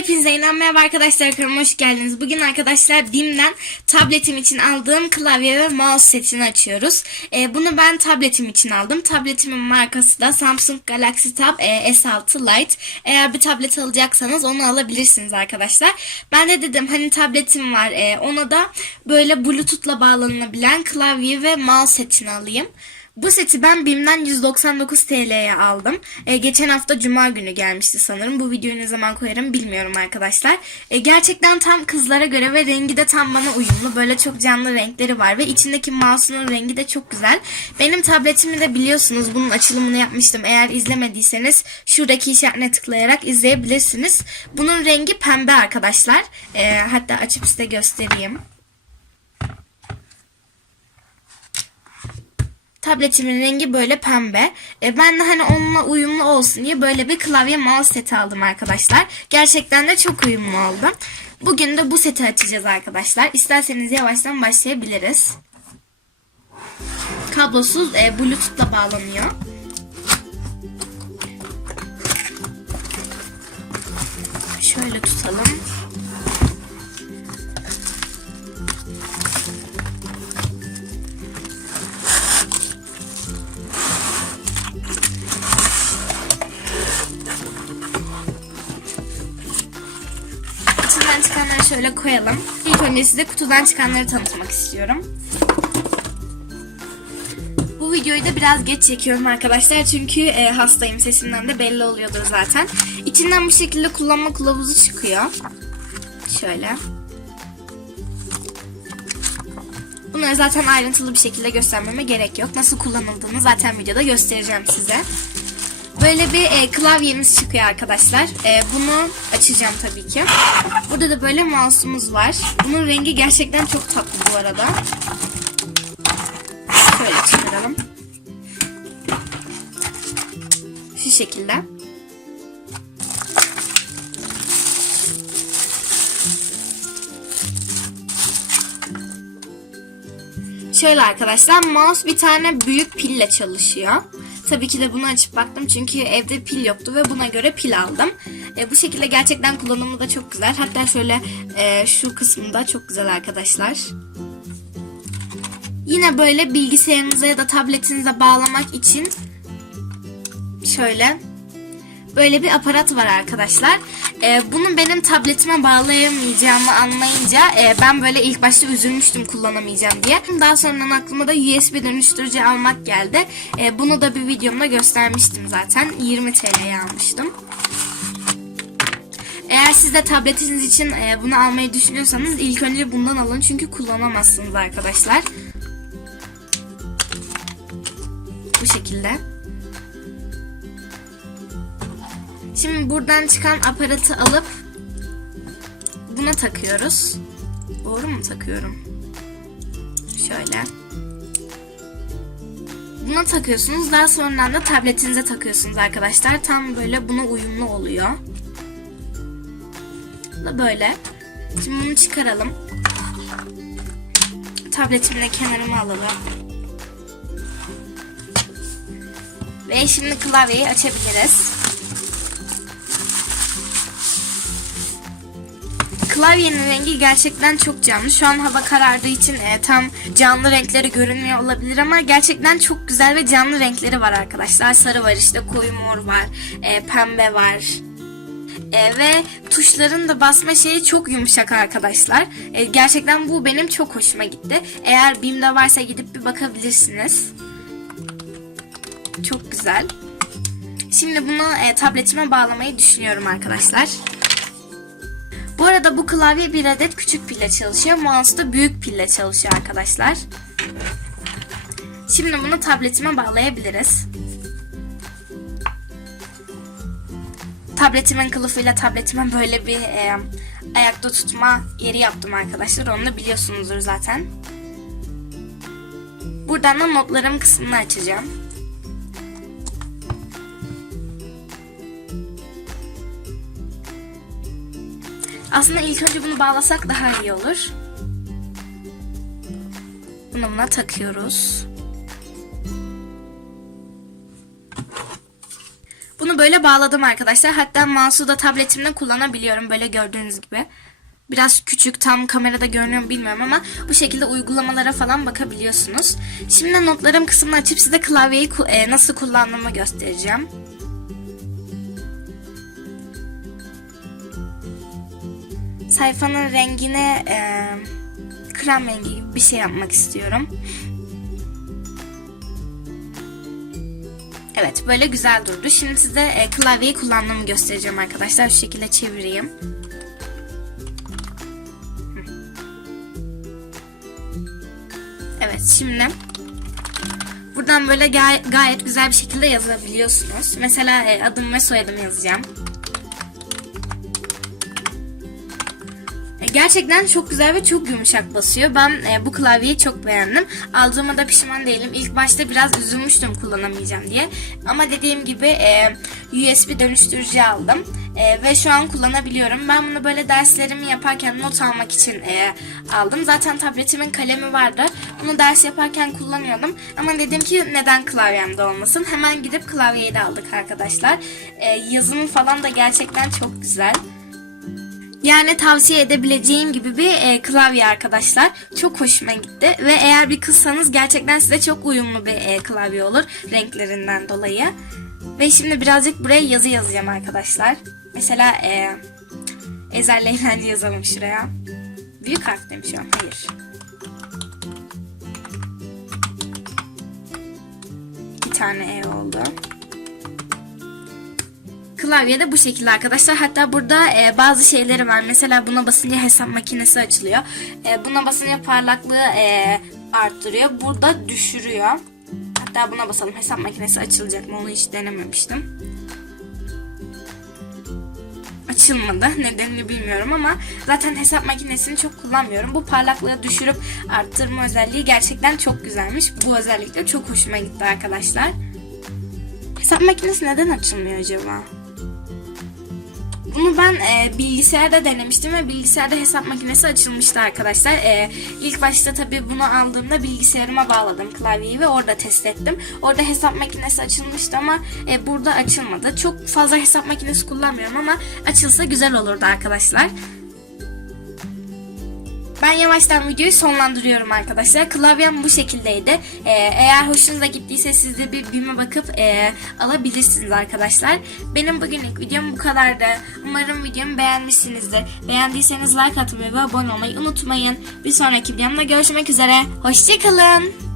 Hepinize yeniden merhaba arkadaşlar kanalıma hoş geldiniz. Bugün arkadaşlar BİM'den tabletim için aldığım klavye ve mouse setini açıyoruz. Ee, bunu ben tabletim için aldım. Tabletimin markası da Samsung Galaxy Tab e, S6 Lite. Eğer bir tablet alacaksanız onu alabilirsiniz arkadaşlar. Ben de dedim hani tabletim var e, ona da böyle bluetoothla bağlanabilen klavye ve mouse setini alayım. Bu seti ben BİM'den 199 TL'ye aldım. Ee, geçen hafta Cuma günü gelmişti sanırım. Bu videoyu ne zaman koyarım bilmiyorum arkadaşlar. Ee, gerçekten tam kızlara göre ve rengi de tam bana uyumlu. Böyle çok canlı renkleri var ve içindeki mouse'un rengi de çok güzel. Benim tabletimi de biliyorsunuz bunun açılımını yapmıştım. Eğer izlemediyseniz şuradaki işaretine tıklayarak izleyebilirsiniz. Bunun rengi pembe arkadaşlar. Ee, hatta açıp size göstereyim. Tabletimin rengi böyle pembe. E, ben de hani onunla uyumlu olsun diye böyle bir klavye mouse seti aldım arkadaşlar. Gerçekten de çok uyumlu oldu. Bugün de bu seti açacağız arkadaşlar. İsterseniz yavaştan başlayabiliriz. Kablosuz e, bluetooth'la bağlanıyor. Şöyle tutalım. Şöyle koyalım. İlk önce size kutudan çıkanları tanıtmak istiyorum. Bu videoyu da biraz geç çekiyorum arkadaşlar çünkü e, hastayım sesimden de belli oluyordur zaten. İçinden bu şekilde kullanma kılavuzu çıkıyor. Şöyle. Bunları zaten ayrıntılı bir şekilde göstermeme gerek yok. Nasıl kullanıldığını zaten videoda göstereceğim size. Böyle bir e, klavyemiz çıkıyor arkadaşlar. E, bunu açacağım tabii ki. Burada da böyle mouse'umuz var. Bunun rengi gerçekten çok tatlı bu arada. Şöyle çıkaralım. Şu şekilde. Şöyle arkadaşlar mouse bir tane büyük pille çalışıyor. Tabii ki de bunu açıp baktım çünkü evde pil yoktu ve buna göre pil aldım. E, bu şekilde gerçekten kullanımı da çok güzel. Hatta şöyle e, şu kısmında çok güzel arkadaşlar. Yine böyle bilgisayarınıza ya da tabletinize bağlamak için şöyle böyle bir aparat var arkadaşlar. Ee, bunu benim tabletime bağlayamayacağımı anlayınca e, ben böyle ilk başta üzülmüştüm kullanamayacağım diye. Daha sonra aklıma da USB dönüştürücü almak geldi. E, bunu da bir videomda göstermiştim zaten. 20 TL'ye almıştım. Eğer siz de tabletiniz için e, bunu almayı düşünüyorsanız ilk önce bundan alın çünkü kullanamazsınız arkadaşlar. Bu şekilde. Şimdi buradan çıkan aparatı alıp buna takıyoruz. Doğru mu takıyorum? Şöyle. Buna takıyorsunuz. Daha sonradan da tabletinize takıyorsunuz arkadaşlar. Tam böyle buna uyumlu oluyor. Da böyle. Şimdi bunu çıkaralım. Tabletimin de kenarıma alalım. Ve şimdi klavyeyi açabiliriz. Klavyenin rengi gerçekten çok canlı. Şu an hava karardığı için e, tam canlı renkleri görünmüyor olabilir ama gerçekten çok güzel ve canlı renkleri var arkadaşlar. Sarı var işte, koyu mor var, e, pembe var. E, ve tuşların da basma şeyi çok yumuşak arkadaşlar. E, gerçekten bu benim çok hoşuma gitti. Eğer BİM'de varsa gidip bir bakabilirsiniz. Çok güzel. Şimdi bunu e, tabletime bağlamayı düşünüyorum arkadaşlar. Bu arada bu klavye bir adet küçük pille çalışıyor. Mouse da büyük pille çalışıyor arkadaşlar. Şimdi bunu tabletime bağlayabiliriz. Tabletimin kılıfıyla tabletime böyle bir e, ayakta tutma yeri yaptım arkadaşlar. Onu da biliyorsunuzdur zaten. Buradan da notlarım kısmını açacağım. Aslında ilk önce bunu bağlasak daha iyi olur. Bunu buna takıyoruz. Bunu böyle bağladım arkadaşlar. Hatta mouse'u da tabletimde kullanabiliyorum böyle gördüğünüz gibi. Biraz küçük tam kamerada görünüyor bilmiyorum ama bu şekilde uygulamalara falan bakabiliyorsunuz. Şimdi notlarım kısmını açıp size klavyeyi e, nasıl kullandığımı göstereceğim. Sayfanın rengine e, krem rengi gibi bir şey yapmak istiyorum. Evet böyle güzel durdu. Şimdi size e, klavyeyi kullandığımı göstereceğim arkadaşlar. Şu şekilde çevireyim. Evet şimdi buradan böyle gay- gayet güzel bir şekilde yazabiliyorsunuz. Mesela e, adım ve soyadımı yazacağım. Gerçekten çok güzel ve çok yumuşak basıyor. Ben e, bu klavyeyi çok beğendim. Aldığıma da pişman değilim. İlk başta biraz üzülmüştüm kullanamayacağım diye. Ama dediğim gibi e, USB dönüştürücü aldım. E, ve şu an kullanabiliyorum. Ben bunu böyle derslerimi yaparken not almak için e, aldım. Zaten tabletimin kalemi vardı. Bunu ders yaparken kullanıyordum. Ama dedim ki neden klavyemde olmasın. Hemen gidip klavyeyi de aldık arkadaşlar. E, yazımı falan da gerçekten çok güzel. Yani tavsiye edebileceğim gibi bir e, klavye arkadaşlar. Çok hoşuma gitti. Ve eğer bir kızsanız gerçekten size çok uyumlu bir e, klavye olur. Renklerinden dolayı. Ve şimdi birazcık buraya yazı yazacağım arkadaşlar. Mesela e, Ezel Eğlence yazalım şuraya. Büyük harf demiş an. Hayır. Bir tane E oldu. Klavye bu şekilde arkadaşlar. Hatta burada e, bazı şeyleri var. Mesela buna basınca hesap makinesi açılıyor. E, buna basınca parlaklığı e, arttırıyor. Burada düşürüyor. Hatta buna basalım. Hesap makinesi açılacak mı? Onu hiç denememiştim. Açılmadı. Nedenini bilmiyorum ama zaten hesap makinesini çok kullanmıyorum. Bu parlaklığı düşürüp arttırma özelliği gerçekten çok güzelmiş. Bu özellik çok hoşuma gitti arkadaşlar. Hesap makinesi neden açılmıyor acaba? Bunu ben e, bilgisayarda denemiştim ve bilgisayarda hesap makinesi açılmıştı arkadaşlar. E, ilk başta tabii bunu aldığımda bilgisayarıma bağladım klavyeyi ve orada test ettim. Orada hesap makinesi açılmıştı ama e, burada açılmadı. Çok fazla hesap makinesi kullanmıyorum ama açılsa güzel olurdu arkadaşlar. Ben yavaştan videoyu sonlandırıyorum arkadaşlar. Klavyem bu şekildeydi. Ee, eğer hoşunuza gittiyse siz de bir BİM'e bakıp e, alabilirsiniz arkadaşlar. Benim bugünlük videom bu kadardı. Umarım videomu beğenmişsinizdir. Beğendiyseniz like atmayı ve abone olmayı unutmayın. Bir sonraki videomda görüşmek üzere. Hoşçakalın.